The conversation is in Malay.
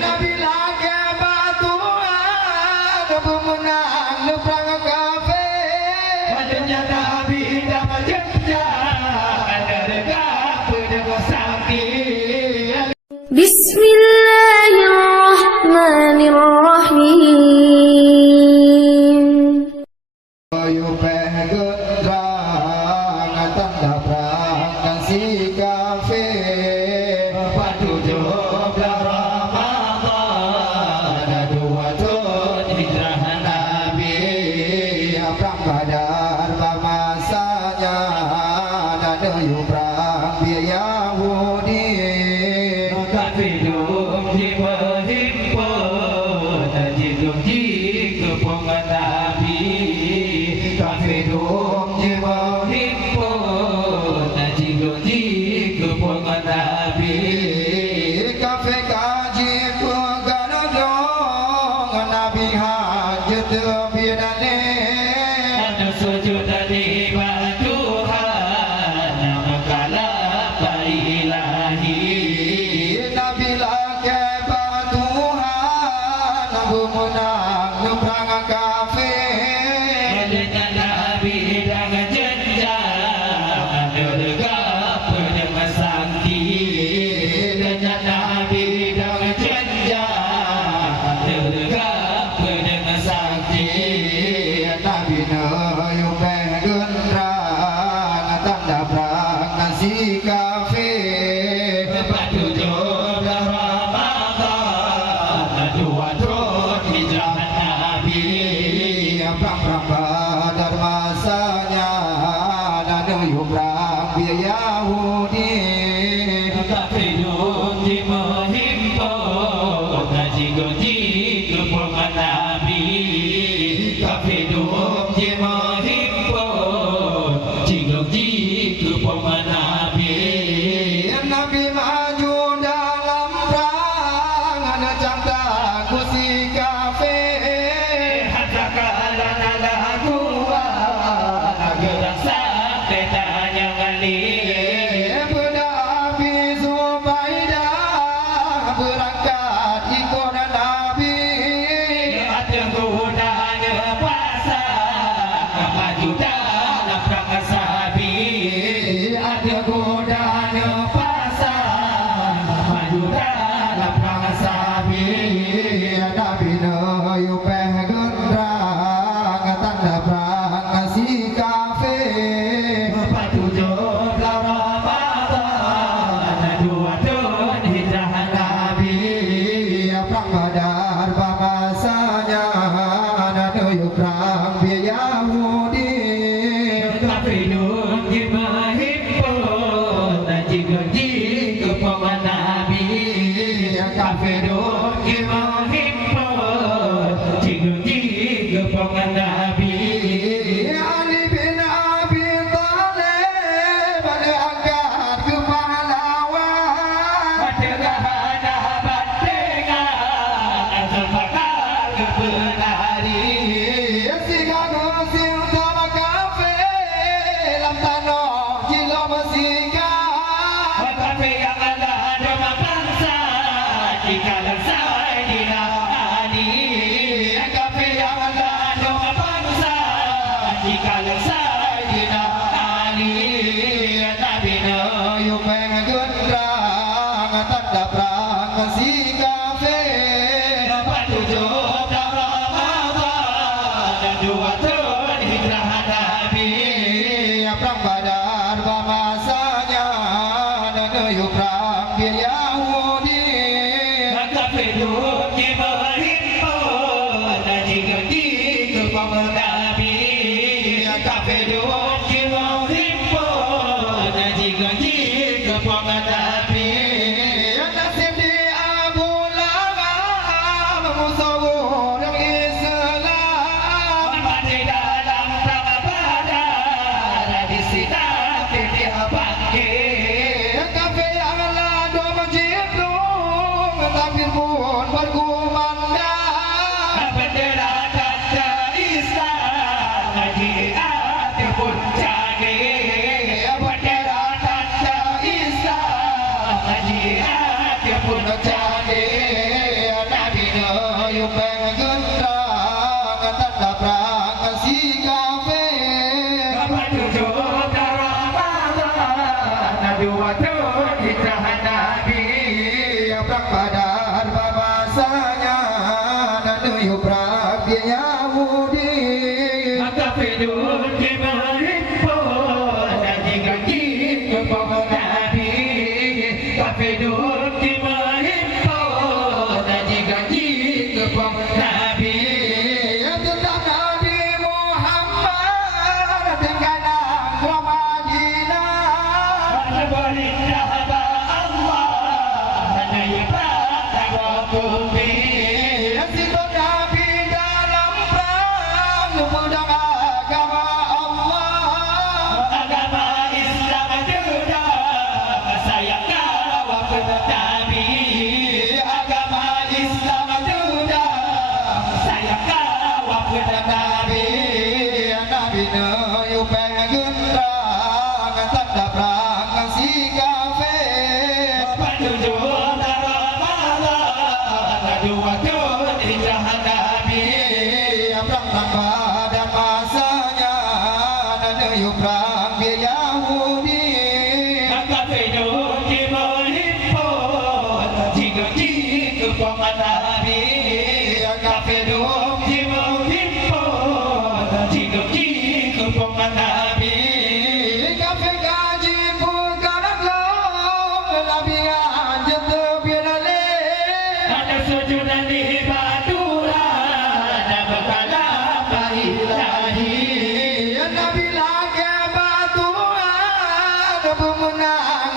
Nabi lagi batuan pemenang perang kafe. Padanya Nabi dapat jejak derga pedang sakti. Bismillahirrahmanirrahim. Ayo pegedrang tanda perang si kafe. Padu joblah Ramadan dua tahun hijrah Nabi. Perang Badar masanya dan ayo perang biaya Yahudi. Kafirun diberhimpun jidung kepongan Nabi. Kafirun diberhimpun jidung kepongan Nabi. Kafe kaji peganadong Nabi hajat binane. Ada sujud di Tuhan makalah baik ilahi. Nabi lagi batuhan Nabi menang perang kafe. Padanya Nabi dengan jenjang derga pedang sakti. Padanya Nabi dengan jenjang derga pedang sakti. Nabi nayu pegendrang tanda perang si kafe. Padu joblah Ramadan dua tahun hijrah Nabi. Perang Badar masanya dan ayo perang biaya Yahudi. Kafirun diberhimpun jidung kepongan Nabi. Kafirun diberhimpun jidung kepongan Nabi. Nabi maju dalam perang ada cangkang kursi kafe. Hatakan ada kuat gerak sampai tanya kali. Benda Abi Zubaidah berangkat ikut Nabi. Ada godanya pasang maju dalam perang sahabi. Ada godanya pasang maju dalam perang sahabi. Nabi nayu pegendrang tanda perang si kafe. Padu joblah Ramadan dua tahun hijrah Nabi. Perang Badar masanya dan ayo perang biaya Yahudi. Kafirun diberhimpun jidung kepongan Nabi. Kafirun diberhimpun jidung kepongan Nabi. Ali bin Abi Thalib diangkat ke pahlawan. Dergana bandengan sebakar berlari. Singa gosil sama kafe lam tanah jilom singa. Kafe yang ada nama bangsa jika langsai dilahani. Kafe yang ada nama bangsa jika langsai dilahani. Nabi nayu pegendrang tanda perang si kafe. Padu joblah Ramadan dua tahun hijrah Nabi. Perang Badar masanya dan ayo perang biaya Yahudi. Kafirun diberhimpun jidung kepongan Nabi. Kafirun diberhimpun jidung kepongan Nabi. Nasib di Abu Lahab musuh orang Islam. Mati dalam perang Badar disidang dia bangkit. Kafe yang lado menjidung tapi pun berkumandang. Bendera tanda Islam jihad pun jadi. Bendera tanda Islam jihad pun jadi. no yu peng gendra tanda prang si kafe Menuju Ramadan dua tahun hijrah Nabi Prak padar babasanya nanu yu prak dia Yahudi Kafidun di melimpun dan digaji kepong Nabi Kafidun di melimpun dan digaji kepong Nabi ya tetap Nabi Muhammad dengan angkro Madinah Berindah Allah hanya ibadah wakumi ya sikap Nabi dalam perang pedang agama Allah agama Islam juga saya kawal Nabi agama Islam juga saya kawal Nabi Nabi no yu pengen terang tanda perang si kafe menuju Ramadan dua tahun hijrah Nabi perang tanpa dan masanya nana yu perang biar Yahudi Kafidun di melimpun digaji kepong Nabi Kafidun di melimpun digaji kepong Nabi kafe gaji bukan lo Nabi anjat bilale ada sujudan di baturan dan berkalam ilahi ya Nabi lagi batuan pemenang